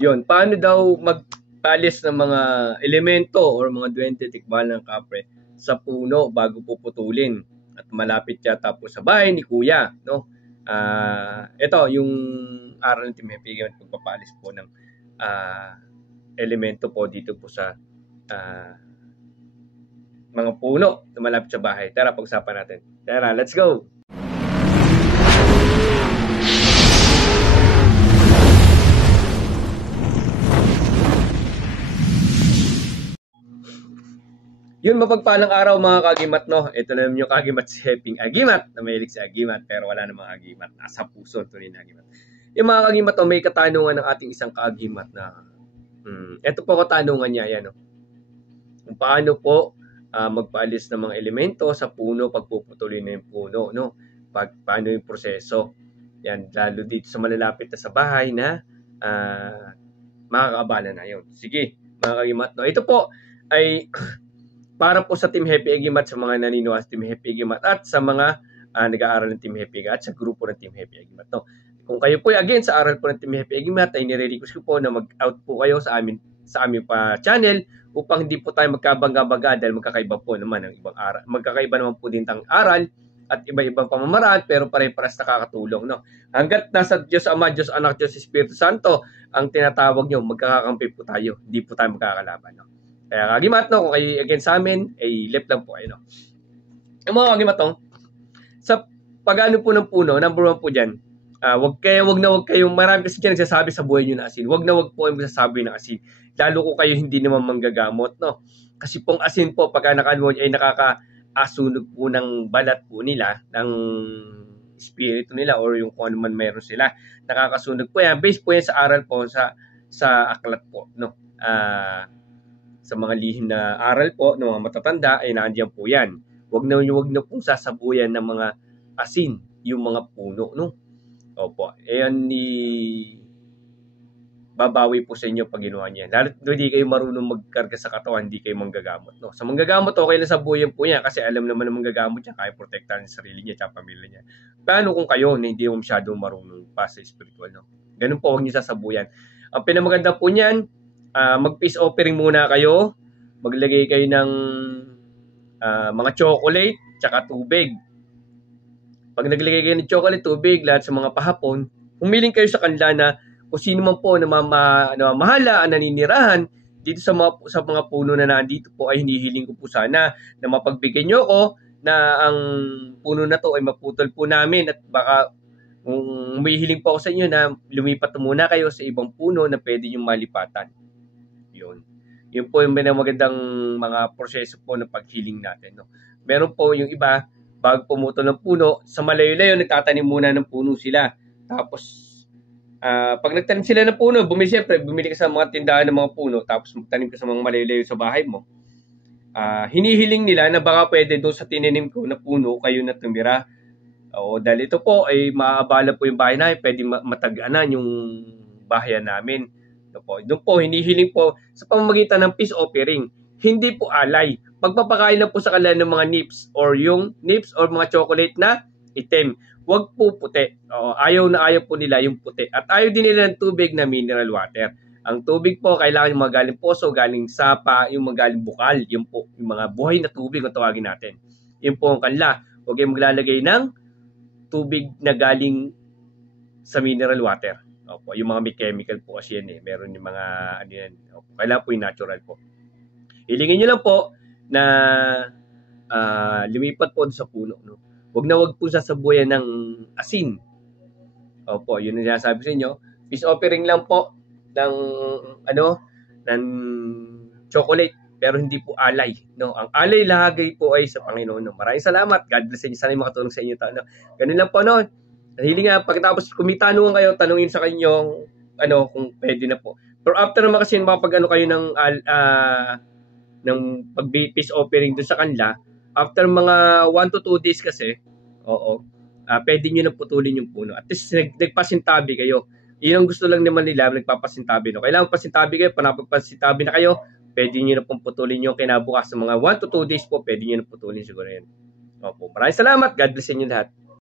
Yun, paano daw magpalis ng mga elemento or mga duwende, tikbalan ng kapre sa puno bago puputulin at malapit yata po sa bahay ni Kuya, no? Ito yung aral ng Team Happy Game at pagpapalis po ng elemento po dito po sa mga puno na malapit sa bahay. Tara, pag-usapan natin. Tara, let's go! Yun, mapagpalang araw mga kagimat, no? Ito na yung kagimat si Heping Agimat, na mahilig si Agimat, pero wala namang Agimat. Nasa puso ito ni Agimat. Yung mga kagimat, no, may katanungan ng ating isang kagimat na, ito po katanungan niya, yan, no? Kung paano po magpaalis ng mga elemento sa puno pag puputulin na yung puno, no? Paano yung proseso. Yan, lalo dito sa malalapit na sa bahay na makakaabala na yun. Sige, mga kagimat, no? Ito po ay para po sa Team Happy Agimat, sa mga naniniwala sa Team Happy Agimat at sa mga nag-aaral ng Team Happy Agimat at sa grupo ng Team Happy Agimat. No? Kung kayo po again sa aral po ng Team Happy Agimat ay nire-request ko po na mag-out po kayo sa aming pa channel upang hindi po tayo magkabangga-baga dahil magkakaiba po naman ang ibang aral. Magkakaiba naman po din ang aral at iba-ibang pamamaraan pero pare-paras nakakatulong. No? Hanggat nasa Diyos Ama, Diyos Anak, Diyos Espiritu Santo ang tinatawag nyo, magkakakampi po tayo. Hindi po tayo magkakalaban. No? Kaya kagimat, no, kung kayo against sa amin, ay left lang po kayo, no. Yung mga kagimat, no, sa pag-ano po ng puno, number 1 po dyan, wag kayong, marami kasi dyan nagsasabi sa buhay nyo na asin. Wag po kayong magsasabi ng asin. Lalo ko kayo hindi naman manggagamot, no. Kasi pong asin po, pagka nakaano ay nakakasunog po ng balat po nila, ng espiritu nila, or yung kung ano man meron sila. Nakakasunog po yan. Based po yan sa aral po, sa aklat po, no. Sa mga lihim na aral po ng mga matatanda ay nandiyan po yan. Wag na pong sasabuyan ng mga asin yung mga puno, no? Opo. Ayan babawi po sa inyo pag ginawa niyan. Lalo hindi kayo marunong magkarga sa katawan, hindi kayo manggagamot, no? Sa manggagamot okay lang sabuyan po niya kasi alam naman ng manggagamot niya kaya protektahan sa sarili niya at pamilya niya. Paano kung kayo na hindi mo masyadong marunong pa sa spiritual, no? Ganun po, huwag niyo sasabuyan. Ang pinamaganda po niyan, mag-peace offering muna kayo, maglagay kayo ng mga chocolate, tsaka tubig. Pag naglagay kayo ng chocolate, tubig, lahat sa mga pahapon, humiling kayo sa kanila na kung sino man po na mamahala, naninirahan, dito sa mga puno na nandito po ay hinihiling ko po sana na mapagbigyan nyo ako na ang puno na to ay maputol po namin at baka kung humihiling po ako sa inyo na lumipat muna kayo sa ibang puno na pwede nyo malipatan. Yun po yung magandang mga proseso po ng paghealing natin. No? Meron po yung iba, bago pumutol ng puno, sa malayo-layo, nagtatanim muna ng puno sila. Tapos, pag nagtanim sila ng puno, bumili ka sa mga tindahan ng mga puno, tapos magtanim ka sa mga malayo-layo sa bahay mo. Hinihiling nila na baka pwede doon sa tinanim ko na puno, kayo na tumira. Dahil ito po ay maaabala po yung bahay namin, pwede mataganan yung bahayan namin. Doon po, hinihiling po sa pamamagitan ng peace offering. Hindi po alay. Pagpapakain lang po sa kanila ng mga nips or mga chocolate na itim. Huwag po puti. Ayaw po nila yung puti. At ayaw din nila ng tubig na mineral water. Ang tubig po, kailangan yung mga galing poso, galing sapa, yung mga galing bukal. Yung po, yung mga buhay na tubig ang tawagin natin. Yun po ang kanila. Huwag kayong maglalagay ng tubig na galing sa mineral water. Opo, yung mga may chemical po kasi yan eh. Meron yung mga ano yan. Opo, kailangan po yung natural po. Hilingin nyo lang po na lumipat po sa puno. No? Huwag po sasabuyan ng asin. Opo, yun ang sinasabi sa inyo. Peace offering lang po ng chocolate pero hindi po alay. No? Ang alay lahagay po ay sa Panginoon. No? Maraming salamat. God bless you. Sana yung makatulong sa inyo. No? Ganun lang po, no? Hiling nga, pagkatapos kung may tanungan kayo, tanungin sa kanyo kung pwede na po. Pero after naman kasi makapag kayo ng pag-peace offering doon sa kanila, after mga 1 to 2 days kasi, pwede nyo na putulin yung puno. At least nagpasintabi kayo. Yun ang gusto lang naman nila, nagpapasintabi. No? Kailangan pasintabi kayo, panapagpasintabi na kayo, pwede nyo na pong putulin yung kinabukas sa mga 1 to 2 days po, pwede nyo na putulin siguro yun. Opo. Maraming salamat. God bless inyo lahat.